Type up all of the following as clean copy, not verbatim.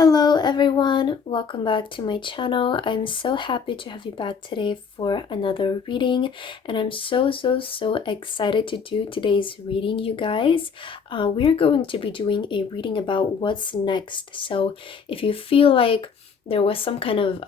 Hello everyone, welcome back to my channel. I'm so happy to have you back today for another reading, and I'm so excited to do today's reading, you guys. We're going to be doing a reading about what's next. So if you feel like there was some kind of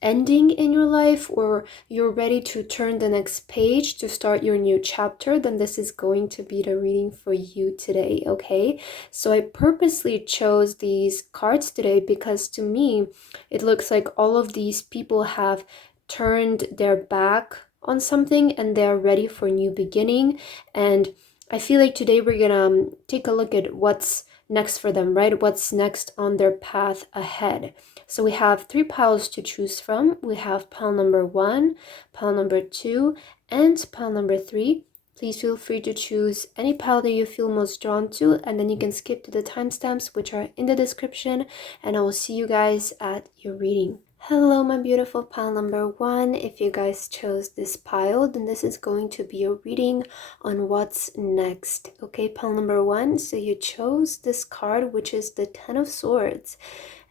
ending in your life, or you're ready to turn the next page to start your new chapter, then this is going to be the reading for you today, okay? So I purposely chose these cards today because to me, it looks like all of these people have turned their back on something and they're ready for a new beginning. And I feel like today we're gonna take a look at what's next for them, right? What's next on their path ahead. So we have three piles to choose from. We have pile number 1, pile number 2, and pile number 3. Please feel free to choose any pile that you feel most drawn to, and then you can skip to the timestamps which are in the description, and I will see you guys at your reading. Hello my beautiful pile number 1. If you guys chose this pile, then this is going to be a reading on what's next. Okay, pile number 1, so you chose this card, which is the Ten of Swords.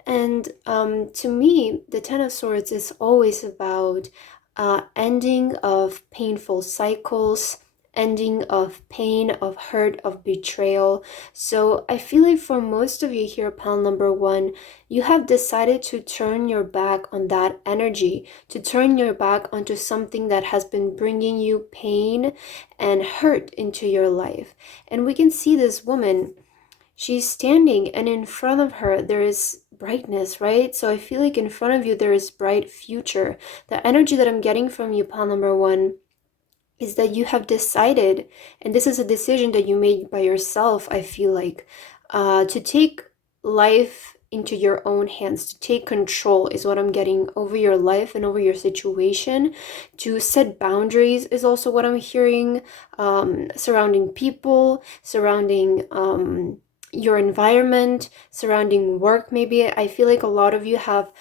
And to me, the Ten of Swords is always about ending of painful cycles, ending of pain, of hurt, of betrayal. So I feel like for most of you here, pile number 1, you have decided to turn your back on that energy, to turn your back onto something that has been bringing you pain and hurt into your life. And we can see this woman, she's standing, and in front of her there is brightness, right? So I feel like in front of you there is bright future. The energy that I'm getting from you, pile number 1, is that you have decided, and this is a decision that you made by yourself, I feel like, to take life into your own hands, to take control is what I'm getting over your life and over your situation. To set boundaries is also what I'm hearing, surrounding people, surrounding your environment, surrounding work. Maybe I feel like a lot of you have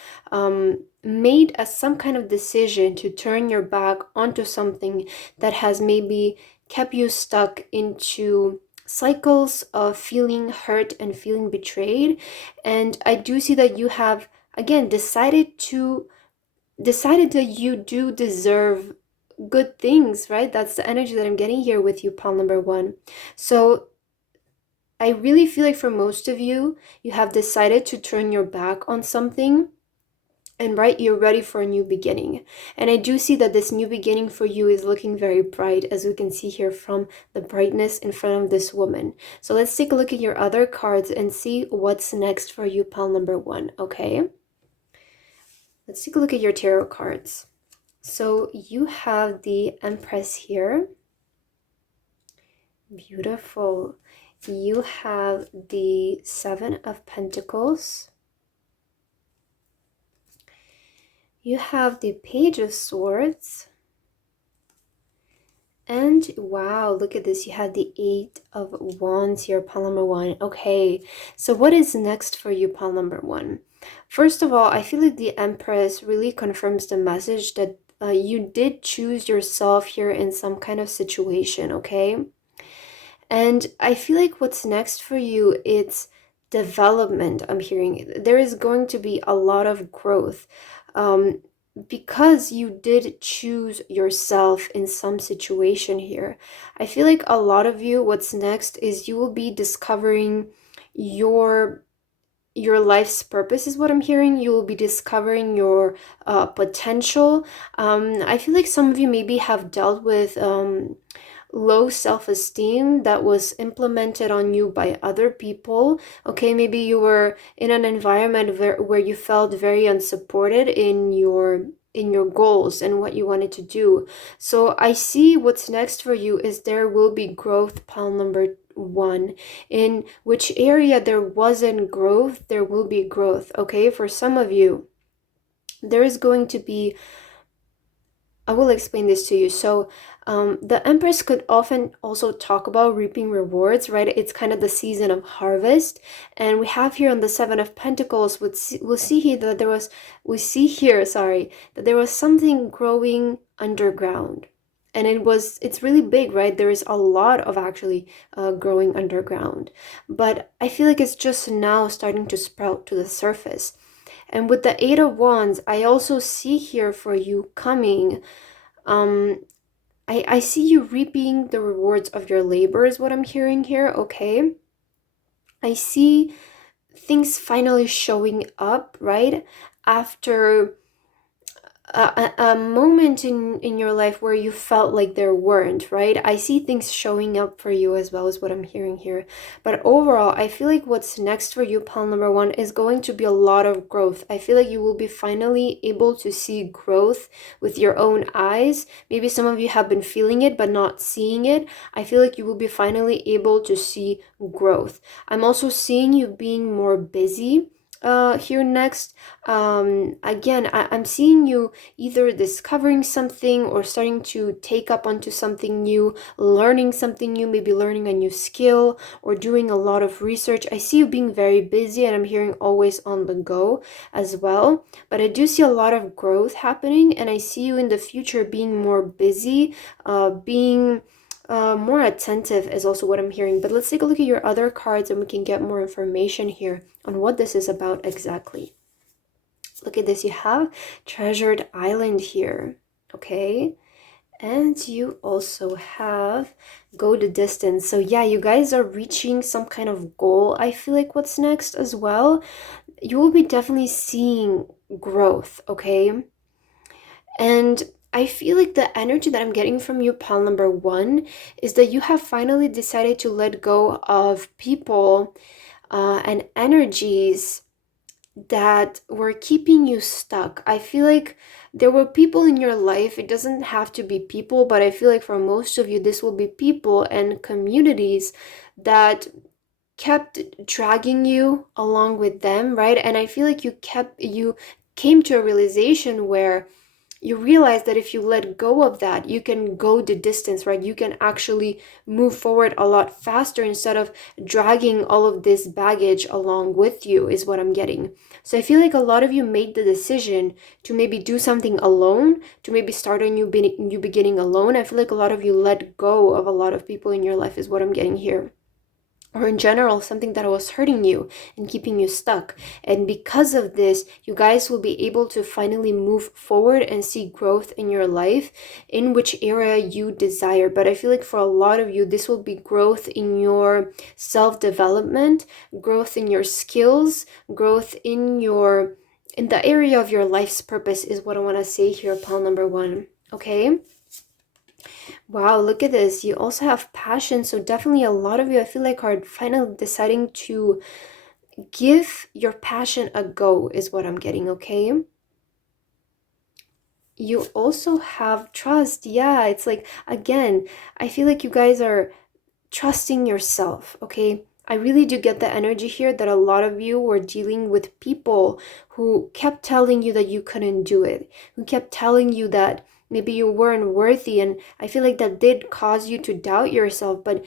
made some kind of decision to turn your back onto something that has maybe kept you stuck into cycles of feeling hurt and feeling betrayed. And I do see that you have again decided that you do deserve good things, right? That's the energy that I'm getting here with you, pile number 1. So I really feel like for most of you, you have decided to turn your back on something, and right, you're ready for a new beginning. And I do see that this new beginning for you is looking very bright, as we can see here from the brightness in front of this woman. So let's take a look at your other cards and see what's next for you, pile number 1, okay? Let's take a look at your tarot cards. So you have the Empress here. Beautiful. You have the Seven of Pentacles. You have the Page of Swords. And wow, look at this. You have the Eight of Wands here, pile number 1. Okay, so what is next for you, pile number 1? First of all, I feel like the Empress really confirms the message that you did choose yourself here in some kind of situation, okay? And I feel like what's next for you, it's development. I'm hearing there is going to be a lot of growth, because you did choose yourself in some situation here. I feel like a lot of you, what's next is you will be discovering your life's purpose is what I'm hearing. You will be discovering your potential. I feel like some of you maybe have dealt with low self-esteem that was implemented on you by other people. Okay, maybe you were in an environment where you felt very unsupported in your goals and what you wanted to do. So I see what's next for you is there will be growth, pile number 1. In which area there wasn't growth, there will be growth. Okay, for some of you there is going to be, I will explain this to you. So the Empress could often also talk about reaping rewards, right? It's kind of the season of harvest. And we have here on the Seven of Pentacles, we'll see here that that there was something growing underground. and it's really big, right? There is a lot of actually growing underground, but I feel like it's just now starting to sprout to the surface. And with the Eight of Wands, I also see here for you coming, I see you reaping the rewards of your labor is what I'm hearing here, okay? I see things finally showing up, right? After a moment in your life where you felt like there weren't, right? I see things showing up for you as well, is what I'm hearing here. But overall, I feel like what's next for you, pile number one, is going to be a lot of growth. I feel like you will be finally able to see growth with your own eyes. Maybe some of you have been feeling it but not seeing it. I feel like you will be finally able to see growth. I'm also seeing you being more busy here next. Again, I'm seeing you either discovering something or starting to take up onto something new, learning something new, maybe learning a new skill or doing a lot of research. I see you being very busy, and I'm hearing always on the go as well. But I do see a lot of growth happening, and I see you in the future being more busy, being more attentive is also what I'm hearing. But let's take a look at your other cards and we can get more information here on what this is about exactly. Look at this. You have Treasured Island here, okay? And you also have Go the Distance. So yeah, you guys are reaching some kind of goal. I feel like what's next as well. You will be definitely seeing growth, okay? And I feel like the energy that I'm getting from you, pile number one, is that you have finally decided to let go of people and energies that were keeping you stuck. I feel like there were people in your life. It doesn't have to be people, but I feel like for most of you, this will be people and communities that kept dragging you along with them, right? And I feel like you came to a realization where you realize that if you let go of that, you can go the distance, right? You can actually move forward a lot faster instead of dragging all of this baggage along with you, is what I'm getting. So I feel like a lot of you made the decision to maybe do something alone, to maybe start a new beginning alone. I feel like a lot of you let go of a lot of people in your life, is what I'm getting here, or in general, something that was hurting you and keeping you stuck. And because of this, you guys will be able to finally move forward and see growth in your life in which area you desire. But I feel like for a lot of you, this will be growth in your self-development, growth in your skills, growth in the area of your life's purpose, is what I want to say here, pile number one. Okay? Wow, look at this. You also have passion. So definitely a lot of you, I feel like, are finally deciding to give your passion a go, is what I'm getting, okay? You also have trust. Yeah, it's like, again, I feel like you guys are trusting yourself, okay? I really do get the energy here that a lot of you were dealing with people who kept telling you that you couldn't do it, who kept telling you that maybe you weren't worthy, and I feel like that did cause you to doubt yourself. But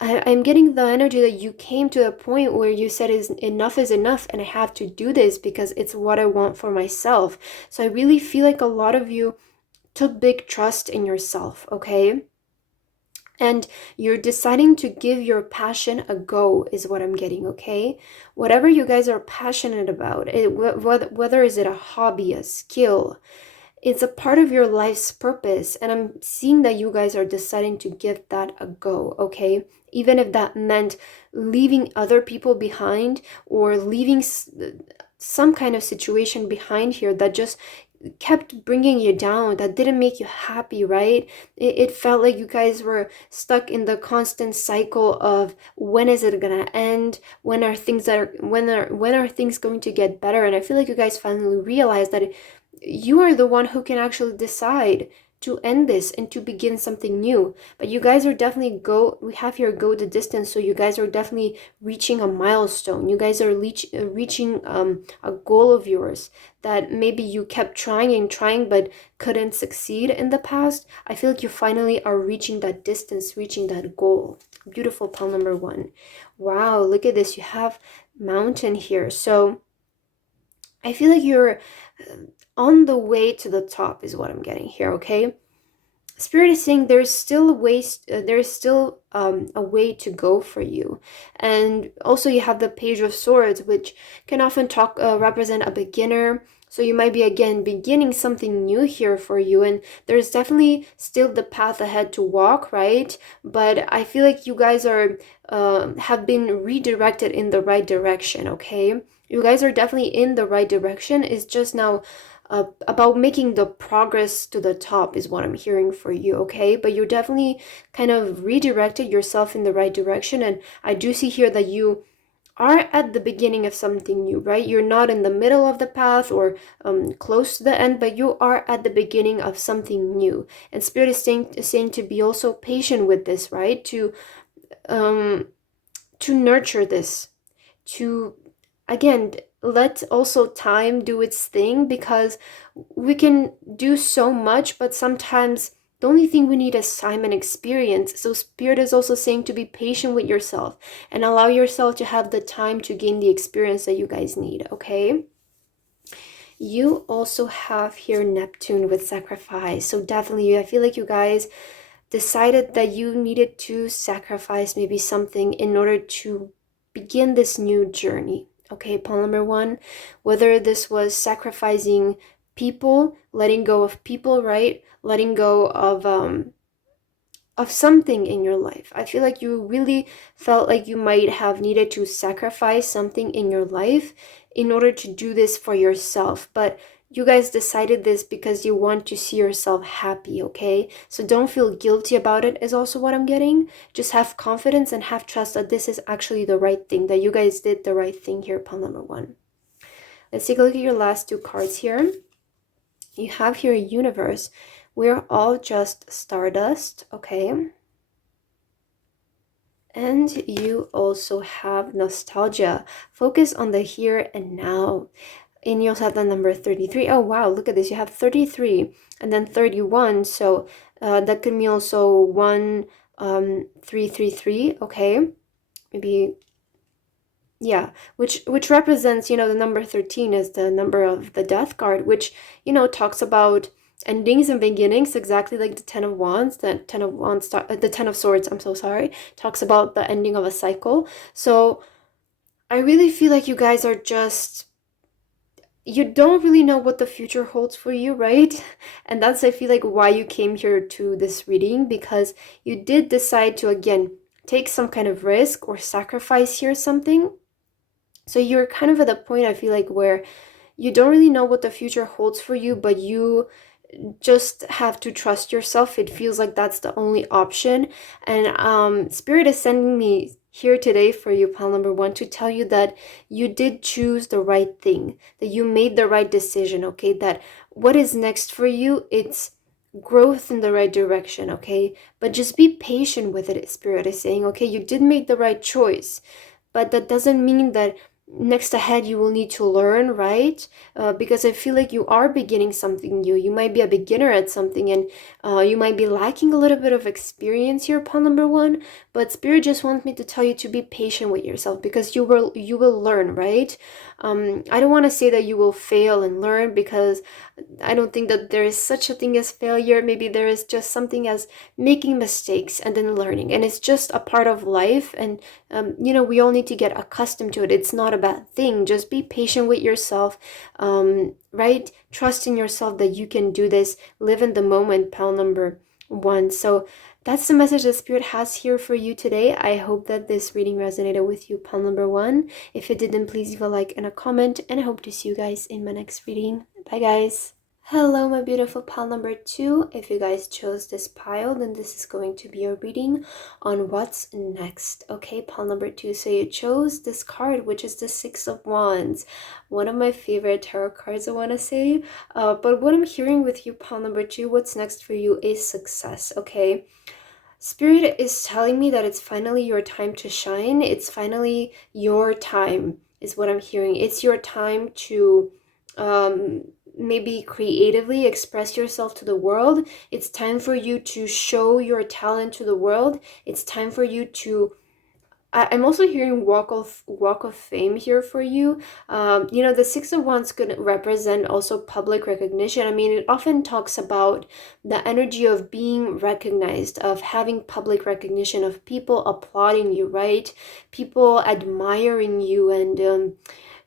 I'm getting the energy that you came to a point where you said is enough and I have to do this because it's what I want for myself. So I really feel like a lot of you took big trust in yourself, okay? And you're deciding to give your passion a go, is what I'm getting, okay? Whatever you guys are passionate about, whether is it a hobby, a skill, it's a part of your life's purpose. And I'm seeing that you guys are deciding to give that a go, okay? Even if that meant leaving other people behind or leaving some kind of situation behind here that just kept bringing you down, that didn't make you happy, right? It felt like you guys were stuck in the constant cycle of when is it gonna end, when are things going to get better. And I feel like you guys finally realized that you are the one who can actually decide to end this and to begin something new. But you guys are definitely we have here go the distance, so you guys are definitely reaching a milestone. You guys are reaching a goal of yours that maybe you kept trying and trying but couldn't succeed in the past. I feel like you finally are reaching that distance, reaching that goal. Beautiful, pile number one. Wow, look at this. You have mountain here. So I feel like you're on the way to the top, is what I'm getting here, okay? Spirit is saying there's still ways, there's still a way to go for you. And also you have the Page of Swords, which can often represent a beginner. So you might be, again, beginning something new here for you, and there's definitely still the path ahead to walk, right? But I feel like you guys are have been redirected in the right direction. Okay, you guys are definitely in the right direction. It's just now about making the progress to the top is what I'm hearing for you. Okay, but you're definitely kind of redirected yourself in the right direction, and I do see here that you are at the beginning of something new, right? You're not in the middle of the path or close to the end, but you are at the beginning of something new. And Spirit is saying to be also patient with this, right? Um, to nurture this, to, again, let also time do its thing, because we can do so much, but sometimes the only thing we need is time and experience. So Spirit is also saying to be patient with yourself and allow yourself to have the time to gain the experience that you guys need. Okay, you also have here Neptune with sacrifice. So definitely, I feel like you guys decided that you needed to sacrifice maybe something in order to begin this new journey. Okay, point number one, whether this was sacrificing people, letting go of people, right? Letting go of something in your life. I feel like you really felt like you might have needed to sacrifice something in your life in order to do this for yourself. But you guys decided this because you want to see yourself happy, okay? So don't feel guilty about it, is also what I'm getting. Just have confidence and have trust that this is actually the right thing, that you guys did the right thing here, pile number one. Let's take a look at your last two cards here. You have here Universe. We're all just stardust, okay? And you also have Nostalgia. Focus on the here and now. And you also have the number 33. Oh, wow, look at this. You have 33 and then 31. So that could mean also 333. Okay. Maybe, yeah, which represents, the number 13 is the number of the death card, which, talks about endings and beginnings, exactly like the Ten of Wands. The Ten of Wands, the Ten of Swords, I'm so sorry, talks about the ending of a cycle. So I really feel like you guys are just, you don't really know what the future holds for you, right? And that's, I feel like, why you came here to this reading, because you did decide to, again, take some kind of risk or sacrifice here something. So you're kind of at the point, I feel like, where you don't really know what the future holds for you, but you just have to trust yourself. It feels like that's the only option. And Spirit is sending me here today for you, pile number one, to tell you that you did choose the right thing, that you made the right decision, okay? That what is next for you, it's growth in the right direction, okay? But just be patient with it, Spirit is saying, okay? You did make the right choice, but that doesn't mean that next ahead you will need to learn, right? Because I feel like you are beginning something new. You might be a beginner at something, and you might be lacking a little bit of experience here, pawn number one. But Spirit just wants me to tell you to be patient with yourself, because you will learn, right? I don't want to say that you will fail and learn, because I don't think that there is such a thing as failure. Maybe there is just something as making mistakes and then learning, and it's just a part of life. And we all need to get accustomed to it. It's not a bad thing. Just be patient with yourself, right? Trust in yourself that you can do this. Live in the moment, pal number one. So that's the message that Spirit has here for you today. I hope that this reading resonated with you, pal number one. If it didn't, please leave a like and a comment, and I hope to see you guys in my next reading. Bye, guys. Hello, my beautiful pile number two. If you guys chose this pile, then this is going to be a reading on what's next. Okay, pile number two. So you chose this card, which is the Six of Wands. One of my favorite tarot cards, I want to say. But what I'm hearing with you, pile number two, what's next for you is success, okay? Spirit is telling me that it's finally your time to shine. It's finally your time, is what I'm hearing. It's your time to maybe creatively express yourself to the world. It's time for you to show your talent to the world. It's time for you to I'm also hearing walk of fame here for you. You know, the Six of Wands could represent also public recognition. I mean, it often talks about the energy of being recognized, of having public recognition, of people applauding you, right? People admiring you, and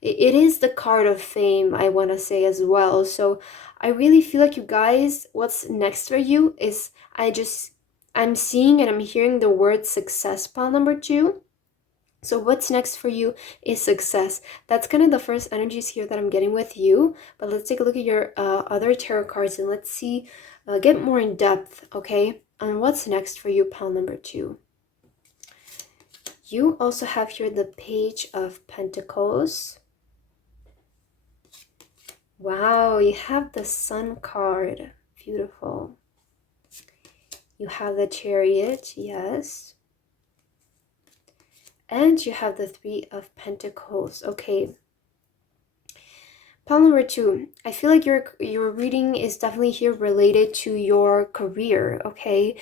it is the card of fame, I want to say as well. So I really feel like you guys, what's next for you is I'm seeing and I'm hearing the word success, pile number two. So what's next for you is success. That's kind of the first energies here that I'm getting with you. But let's take a look at your other tarot cards and let's see, get more in depth, okay, on what's next for you, pile number two. You also have here the Page of Pentacles. Wow, you have the Sun card. Beautiful. You have the Chariot, yes. And you have the Three of Pentacles. Okay. Pile number two, I feel like your reading is definitely here related to your career, okay?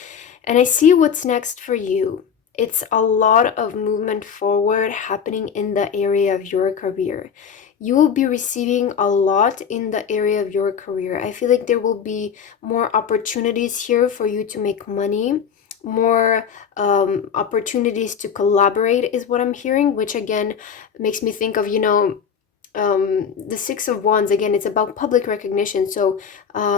And I see what's next for you. It's a lot of movement forward happening in the area of your career. You will be receiving a lot in the area of your career. I feel like there will be more opportunities here for you to make money, more opportunities to collaborate is what I'm hearing, which again makes me think of, you know, the Six of Wands. Again, it's about public recognition. So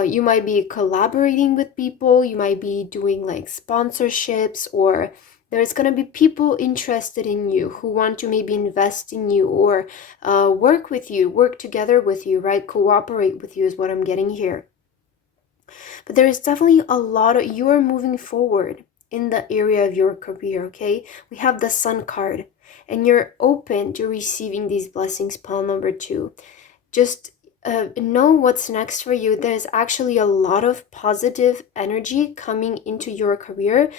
you might be collaborating with people, you might be doing like sponsorships, or there's going to be people interested in you who want to maybe invest in you or work with you, work together with you, right? Cooperate with you is what I'm getting here. But there is definitely a lot of, you are moving forward in the area of your career, okay? We have the Sun card, and you're open to receiving these blessings, pile number two. Just know what's next for you. There's actually a lot of positive energy coming into your career.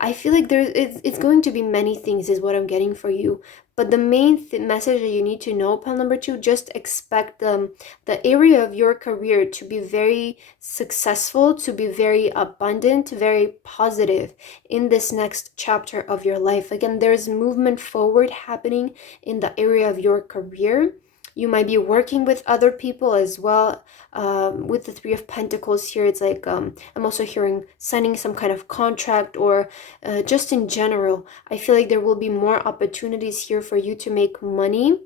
I feel like it's going to be many things is what I'm getting for you. But the main message that you need to know, pile number two, just expect the area of your career to be very successful, to be very abundant, very positive in this next chapter of your life. Again, there's movement forward happening in the area of your career. You might be working with other people as well. With the Three of Pentacles here, it's like I'm also hearing signing some kind of contract, or just in general, I feel like there will be more opportunities here for you to make money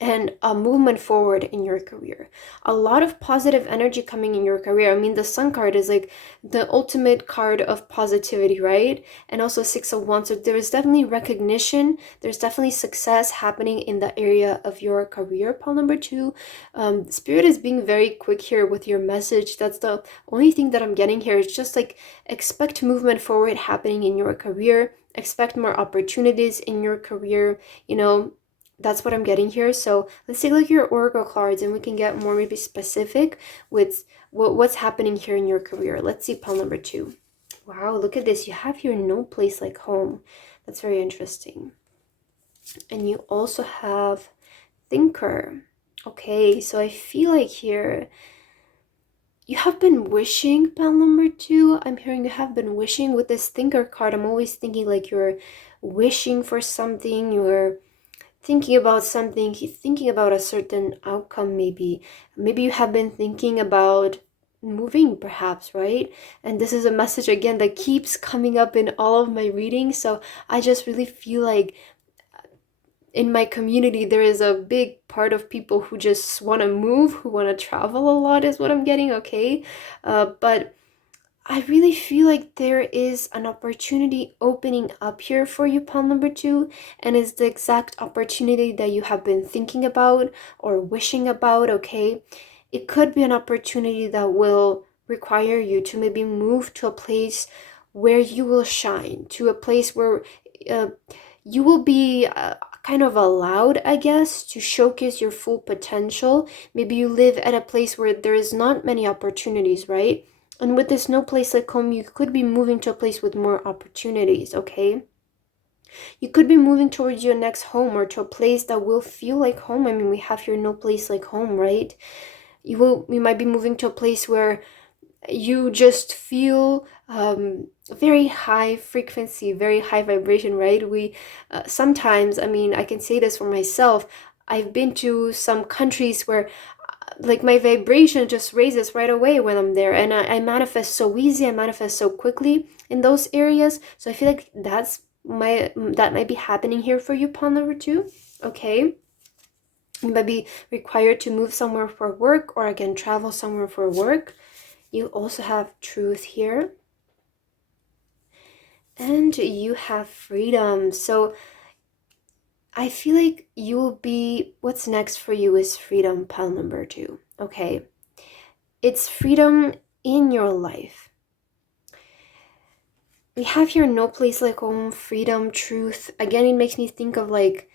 and a movement forward in your career. A lot of positive energy coming in your career. I mean, the Sun card is like the ultimate card of positivity, right? And also Six of Wands. So there is definitely recognition. There's definitely success happening in the area of your career. Pile number two. Spirit is being very quick here with your message. That's the only thing that I'm getting here. It's just like expect movement forward happening in your career. Expect more opportunities in your career. You know, that's what I'm getting here. So let's take a look at your oracle cards and we can get more maybe specific with what's happening here in your career. Let's see pile number two. Wow, look at this. You have here no place like home. That's very interesting. And you also have thinker. Okay, so I feel like here you have been wishing, pile number two. I'm hearing you have been wishing with this thinker card. I'm always thinking like you're wishing for something, you're thinking about something, thinking about a certain outcome. Maybe you have been thinking about moving perhaps, right? And this is a message again that keeps coming up in all of my readings. So I just really feel like in my community there is a big part of people who just want to move, who want to travel a lot is what I'm getting, okay? But I really feel like there is an opportunity opening up here for you, pile number two, and it's the exact opportunity that you have been thinking about or wishing about, okay? It could be an opportunity that will require you to maybe move to a place where you will shine, to a place where you will be kind of allowed, I guess, to showcase your full potential. Maybe you live at a place where there is not many opportunities, right? And with this no place like home, you could be moving to a place with more opportunities, okay? You could be moving towards your next home or to a place that will feel like home. I mean, we have here no place like home, right? You might be moving to a place where you just feel very high frequency, very high vibration, right? We sometimes, I mean, I can say this for myself. I've been to some countries where like my vibration just raises right away when I'm there, and I manifest so easy, I manifest so quickly in those areas. So I feel like that might be happening here for you, pawn number two. Okay, you might be required to move somewhere for work, or again travel somewhere for work. You also have truth here, and you have freedom. So I feel like you will be, what's next for you is freedom, pile number two. Okay, it's freedom in your life. We have here no place like home, freedom, truth. Again, it makes me think of like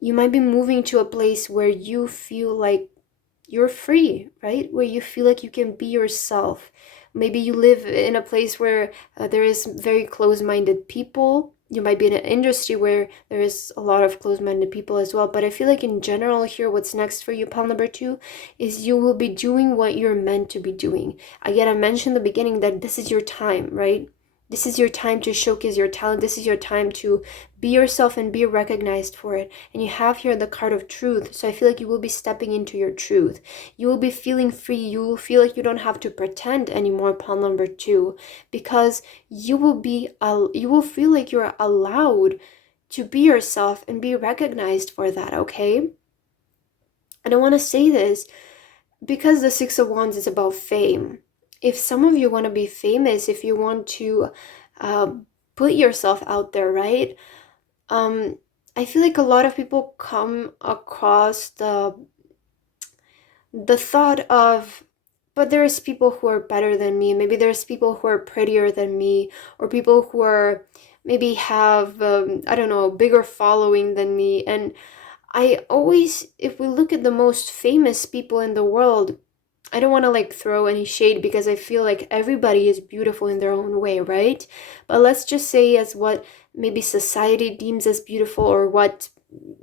you might be moving to a place where you feel like you're free, right? Where you feel like you can be yourself. Maybe you live in a place where there is very close-minded people. You might be in an industry where there is a lot of close-minded people as well. But I feel like in general here, what's next for you, pile number two, is you will be doing what you're meant to be doing. Again, I mentioned in the beginning that this is your time, right? This is your time to showcase your talent. This is your time to be yourself and be recognized for it. And you have here the card of truth. So I feel like you will be stepping into your truth. You will be feeling free. You will feel like you don't have to pretend anymore, pawn number two, because you will feel like you're allowed to be yourself and be recognized for that, okay? And I want to say this because the Six of Wands is about fame. If some of you want to be famous, if you want to uh, put yourself out there, right? I feel like a lot of people come across the thought of, but there's people who are better than me. Maybe there's people who are prettier than me, or people who are maybe have I don't know, a bigger following than me. And I always, if we look at the most famous people in the world, I don't want to like throw any shade because I feel like everybody is beautiful in their own way, right? But let's just say as what maybe society deems as beautiful, or what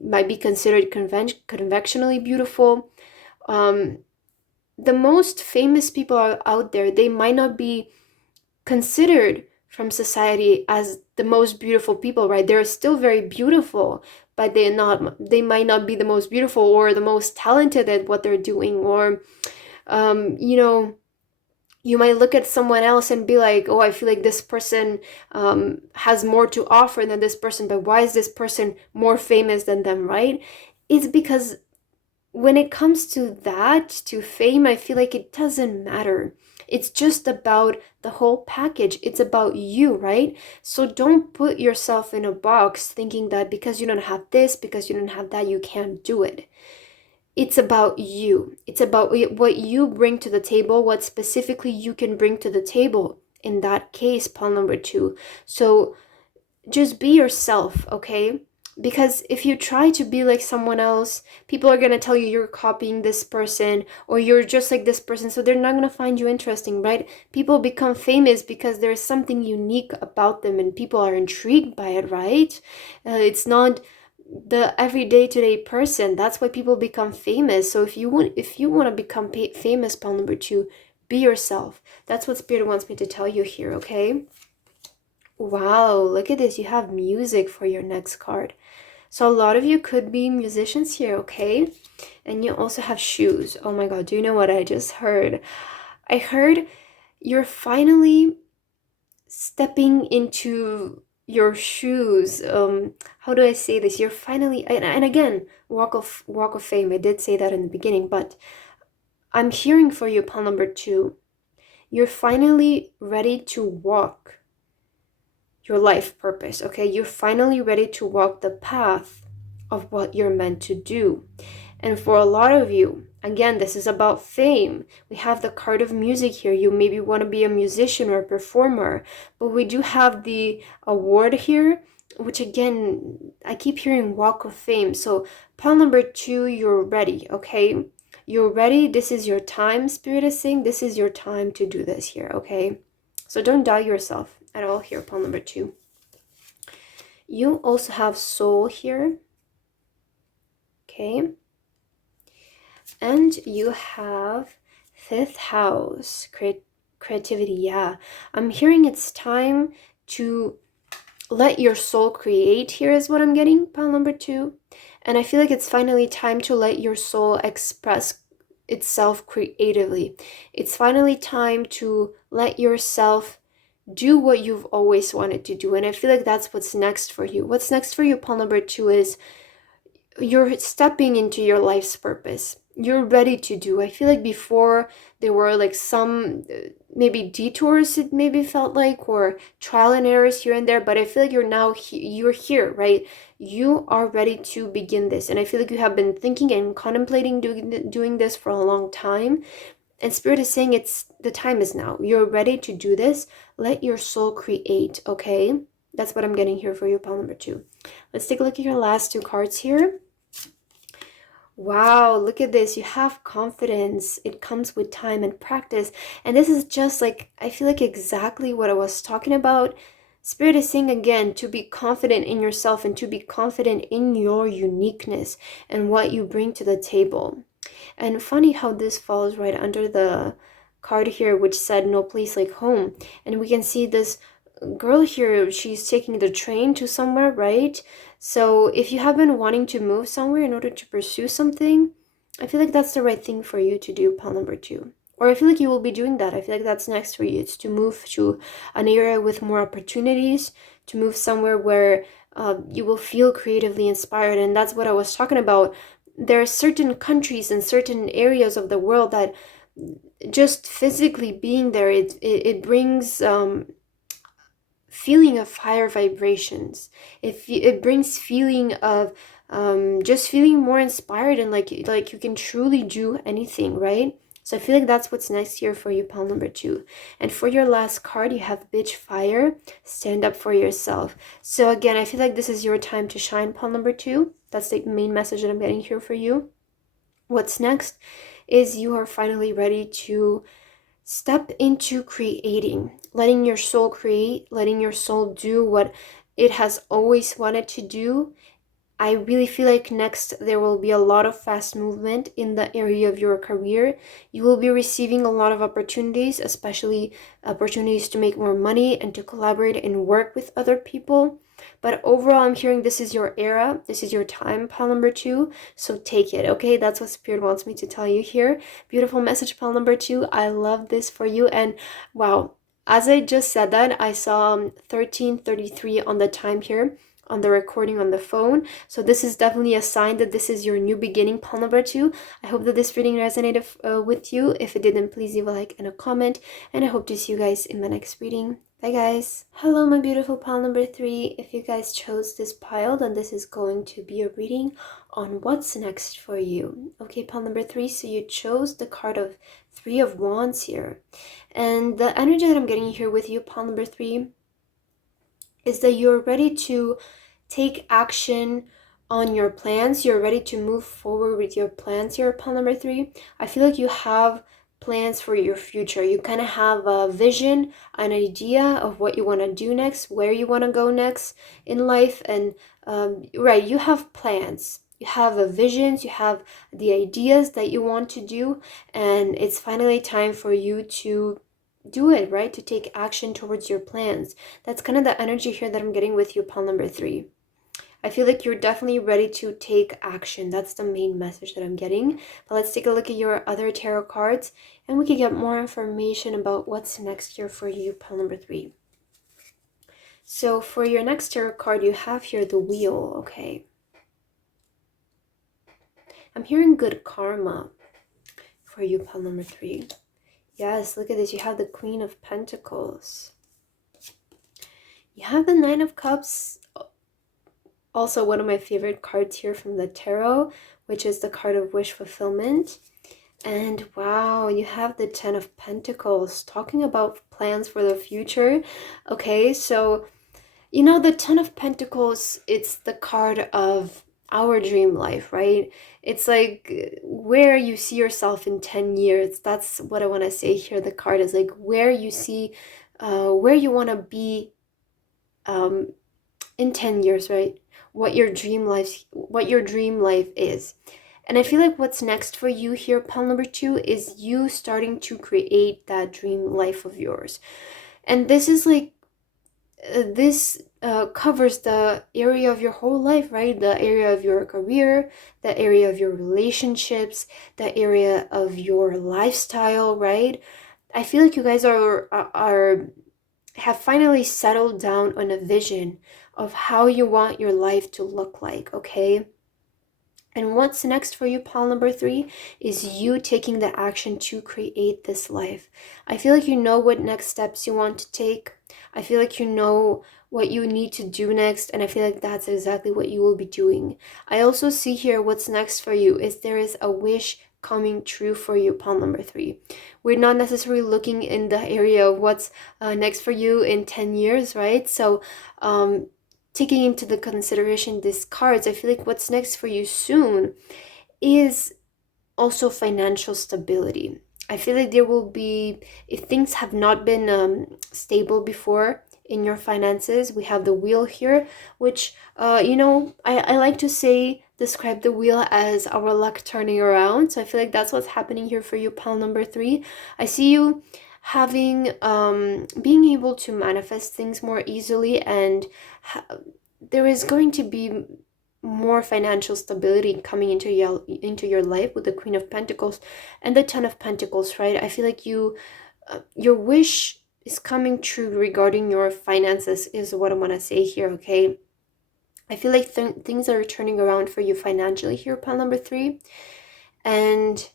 might be considered conventionally beautiful. Um, the most famous people are out there, they might not be considered from society as the most beautiful people, right? They're still very beautiful, but they might not be the most beautiful or the most talented at what they're doing, or you know, you might look at someone else and be like, oh, I feel like this person has more to offer than this person, but why is this person more famous than them, right? It's because when it comes to that, to fame, I feel like it doesn't matter. It's just about the whole package. It's about you, right? So don't put yourself in a box thinking that because you don't have this, because you don't have that, you can't do it. It's about you. It's about what you bring to the table, what specifically you can bring to the table. In that case, pawn number two. So just be yourself, okay? Because if you try to be like someone else, people are going to tell you you're copying this person, or you're just like this person, so they're not going to find you interesting, right? People become famous because there's something unique about them and people are intrigued by it, right? It's not the everyday today person. That's why people become famous. So if you want to become famous, pawn number two, be yourself. That's what spirit wants me to tell you here, okay? Wow, look at this. You have music for your next card. So a lot of you could be musicians here, okay? And you also have shoes. Oh my God, do you know what I just heard? I heard you're finally stepping into your shoes. How do I say this? You're finally, and again, walk of fame. I did say that in the beginning, but I'm hearing for you, pawn number two. You're finally ready to walk your life purpose, okay? You're finally ready to walk the path of what you're meant to do. And for a lot of you, again, this is about fame. We have the card of music here. You maybe want to be a musician or a performer, but we do have the award here, which again, I keep hearing walk of fame. So pawn number two, you're ready, okay? You're ready. This is your time, spirit is saying. This is your time to do this here, okay? So don't doubt yourself at all here, pawn number two. You also have soul here, okay? And you have fifth house, Creativity, yeah. I'm hearing it's time to let your soul create. Here is what I'm getting, pile number 2. And I feel like it's finally time to let your soul express itself creatively. It's finally time to let yourself do what you've always wanted to do. And I feel like that's what's next for you. What's next for you, pile number 2, is you're stepping into your life's purpose. You're ready to do. I feel like before there were like some maybe detours, it maybe felt like, or trial and errors here and there, but I feel like you're here, right? You are ready to begin this. And I feel like you have been thinking and contemplating doing this for a long time. And Spirit is saying the time is now. You're ready to do this. Let your soul create, okay? That's what I'm getting here for you, pile number 2. Let's take a look at your last 2 cards here. Wow, look at this. You have confidence. It comes with time and practice. And this is just like, I feel like exactly what I was talking about. Spirit is saying again to be confident in yourself and to be confident in your uniqueness and what you bring to the table. And funny how this falls right under the card here, which said no place like home. And we can see this girl here, she's taking the train to somewhere, right? So if you have been wanting to move somewhere in order to pursue something, I feel like that's the right thing for you to do, pile number 2. Or I feel like you will be doing that. I feel like that's next for you. It's to move to an area with more opportunities, to move somewhere where you will feel creatively inspired. And that's what I was talking about. There are certain countries and certain areas of the world that just physically being there, it brings feeling of higher vibrations. It brings feeling of just feeling more inspired and like you can truly do anything, right? So I feel like that's what's next here for you, pile number 2. And for your last card, you have Bitch Fire. Stand up for yourself. So again, I feel like this is your time to shine, pile number 2. That's the main message that I'm getting here for you. What's next is you are finally ready to step into creating, letting your soul create, letting your soul do what it has always wanted to do. I really feel like next there will be a lot of fast movement in the area of your career. You will be receiving a lot of opportunities, especially opportunities to make more money and to collaborate and work with other people. But overall, I'm hearing this is your era. This is your time, pile number 2. So take it, okay? That's what Spirit wants me to tell you here. Beautiful message, pile number 2. I love this for you. And wow, as I just said that, I saw 13:33 on the time here on the recording on the phone. So this is definitely a sign that this is your new beginning, pile number 2. I hope that this reading resonated with you. If it didn't, please leave a like and a comment. And I hope to see you guys in the next reading. Bye guys. Hello my beautiful pile number 3. If you guys chose this pile, then this is going to be a reading on what's next for you. Okay, pile number 3, so you chose the card of 3 of Wands here. And the energy that I'm getting here with you, pile number 3, is that you're ready to take action on your plans. You're ready to move forward with your plans here, pile number 3. I feel like you have plans for your future. You kind of have a vision, an idea of what you want to do next, where you want to go next in life. And right, you have plans. You have visions, you have the ideas that you want to do, and it's finally time for you to do it, right? To take action towards your plans. That's kind of the energy here that I'm getting with you, pile number 3. I feel like you're definitely ready to take action. That's the main message that I'm getting. But let's take a look at your other tarot cards and we can get more information about what's next here for you, pile number 3. So for your next tarot card, you have here the Wheel, okay? I'm hearing good karma for you, pile number 3. Yes, look at this. You have the Queen of Pentacles. You have the Nine of Cups. Also one of my favorite cards here from the tarot, which is the card of wish fulfillment. And wow, you have the Ten of Pentacles, talking about plans for the future. Okay, so you know the Ten of Pentacles, it's the card of our dream life, right? It's like where you see yourself in 10 years. That's what I want to say here. The card is like where you see where you want to be in 10 years, right? What your dream life is. And I feel like what's next for you here, pile number 2, is you starting to create that dream life of yours. And this is like, this covers the area of your whole life, right? The area of your career, the area of your relationships, the area of your lifestyle, right? I feel like you guys are have finally settled down on a vision of how you want your life to look like, okay? And what's next for you, pile number 3, is you taking the action to create this life. I feel like you know what next steps you want to take. I feel like you know what you need to do next, and I feel like that's exactly what you will be doing. I also see here what's next for you is there is a wish coming true for you, pile number 3. We're not necessarily looking in the area of what's next for you in 10 years, right? So taking into the consideration these cards, I feel like what's next for you soon is also financial stability. I feel like there will be, if things have not been stable before in your finances, we have the wheel here, which, I like to say, describe the wheel as our luck turning around. So I feel like that's what's happening here for you, pile number 3. I see you having, being able to manifest things more easily, and there is going to be more financial stability coming into your life with the Queen of Pentacles and the Ten of Pentacles, right? I feel like your wish is coming true regarding your finances, is what I want to say here, okay? I feel like things are turning around for you financially here, pile number 3, and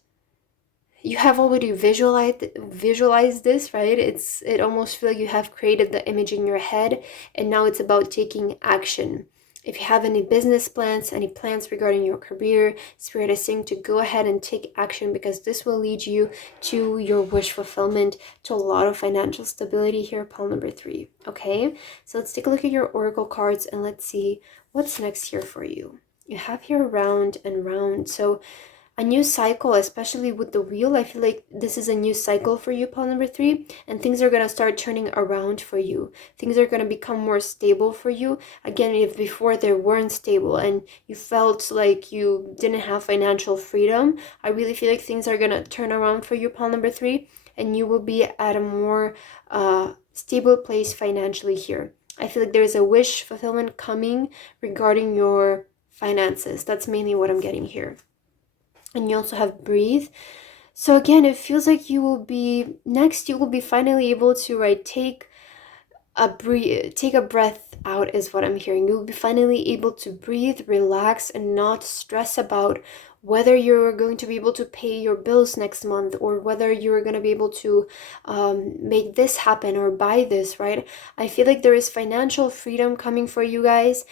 you have already visualized this, right? It almost feels like you have created the image in your head, and now it's about taking action. If you have any business plans, any plans regarding your career, Spirit is saying to go ahead and take action, because this will lead you to your wish fulfillment, to a lot of financial stability here, pile number 3. Okay, so let's take a look at your oracle cards and let's see what's next here for you. You have here round and round, so a new cycle, especially with the wheel. I feel like this is a new cycle for you, pile number 3, and things are going to start turning around for you. Things are going to become more stable for you. Again, if before they weren't stable and you felt like you didn't have financial freedom, I really feel like things are going to turn around for you, pile number 3, and you will be at a more stable place financially here. I feel like there's a wish fulfillment coming regarding your finances. That's mainly what I'm getting here. And you also have breathe. So again, it feels like you will be finally able to take a breath out, is what I'm hearing. You'll be finally able to breathe, relax, and not stress about whether you're going to be able to pay your bills next month, or whether you're going to be able to make this happen or buy this, right? I feel like there is financial freedom coming for you guys,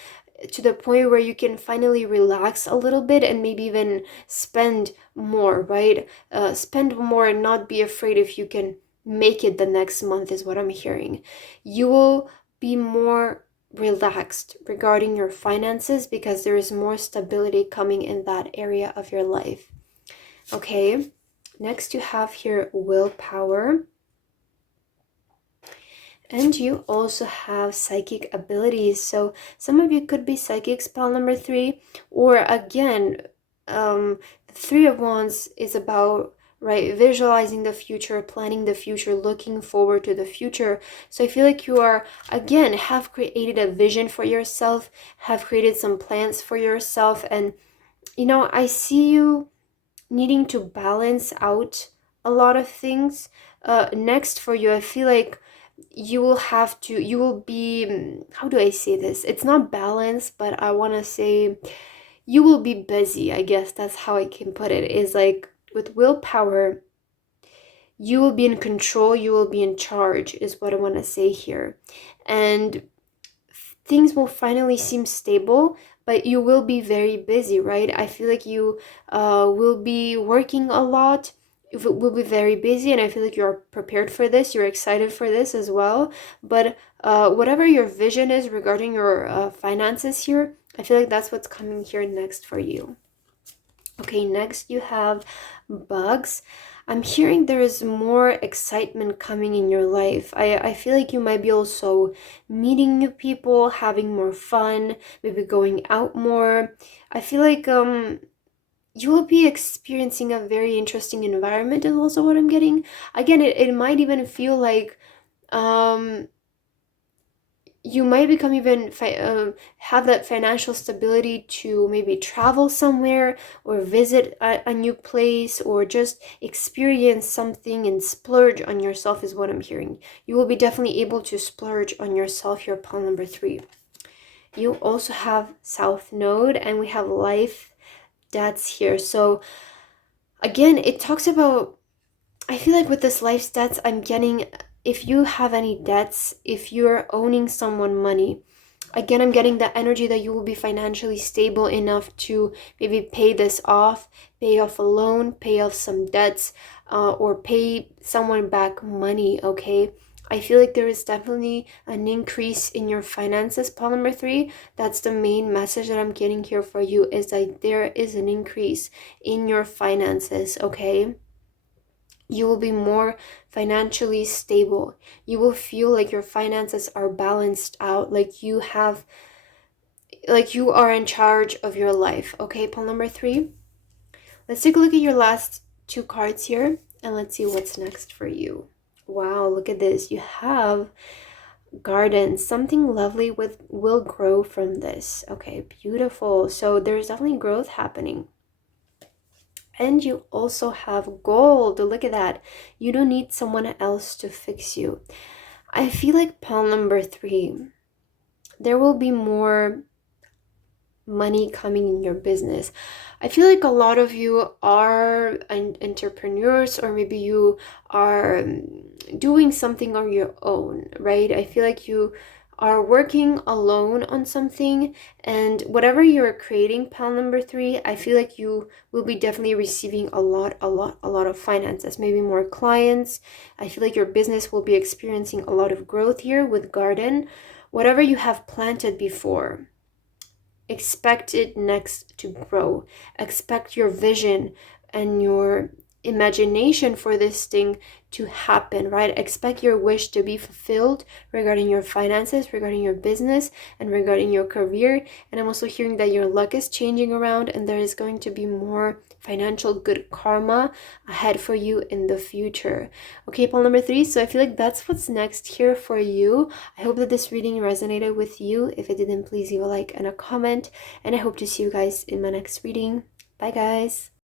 to the point where you can finally relax a little bit and maybe even spend more, right? Spend more and not be afraid if you can make it the next month, is what I'm hearing. You will be more relaxed regarding your finances because there is more stability coming in that area of your life. Okay, next you have here willpower. And you also have psychic abilities. So some of you could be psychic, pile number 3. Or again, the 3 of Wands is about, right, visualizing the future, planning the future, looking forward to the future. So I feel like you are, again, have created a vision for yourself, have created some plans for yourself. And, I see you needing to balance out a lot of things. Next for you, I feel like you will be, how do I say this? It's not balanced, but I want to say you will be busy. I guess that's how I can put it. Is like with willpower, you will be in control, you will be in charge, is what I want to say here. And things will finally seem stable, but you will be very busy, right? I feel like you will be working a lot. It will be very busy, and I feel like you're prepared for this. You're excited for this as well. But whatever your vision is regarding your finances here, I feel like that's what's coming here next for you. Okay, next you have bugs. I'm hearing there is more excitement coming in your life. I feel like you might be also meeting new people, having more fun, maybe going out more. I feel like you will be experiencing a very interesting environment is also what I'm getting. Again, it might even feel like um you might become even have that financial stability to maybe travel somewhere or visit a new place or just experience something and splurge on yourself is what I'm hearing. You will be definitely able to splurge on yourself here, pile number 3. You also have South Node and we have life debts here. So again, it talks about, I feel like with this life stats, I'm getting, if you have any debts, if you're owning someone money, again, I'm getting the energy that you will be financially stable enough to maybe pay this off, pay off a loan, pay off some debts, or pay someone back money, okay? I feel like there is definitely an increase in your finances, pile number 3. That's the main message that I'm getting here for you, is that there is an increase in your finances, okay? You will be more financially stable. You will feel like your finances are balanced out, like you have, like you are in charge of your life. Okay, pile number 3. Let's take a look at your last 2 cards here and let's see what's next for you. Wow, look at this. You have garden. Something lovely will grow from this. Okay, beautiful. So there's definitely growth happening. And you also have gold. Look at that. You don't need someone else to fix you. I feel like pile number 3, there will be more money coming in your business. I feel like a lot of you are entrepreneurs, or maybe you are doing something on your own, right? I feel like you are working alone on something, and whatever you're creating, pile number 3, I feel like you will be definitely receiving a lot of finances, maybe more clients. I feel like your business will be experiencing a lot of growth here with garden. Whatever you have planted before, expect it next to grow. Expect your vision and your imagination for this thing to happen, right? Expect your wish to be fulfilled regarding your finances, regarding your business, and regarding your career. And I'm also hearing that your luck is changing around and there is going to be more financial good karma ahead for you in the future. Okay, pile number 3. So I feel like that's what's next here for you. I hope that this reading resonated with you. If it didn't, please leave a like and a comment. And I hope to see you guys in my next reading. Bye, guys.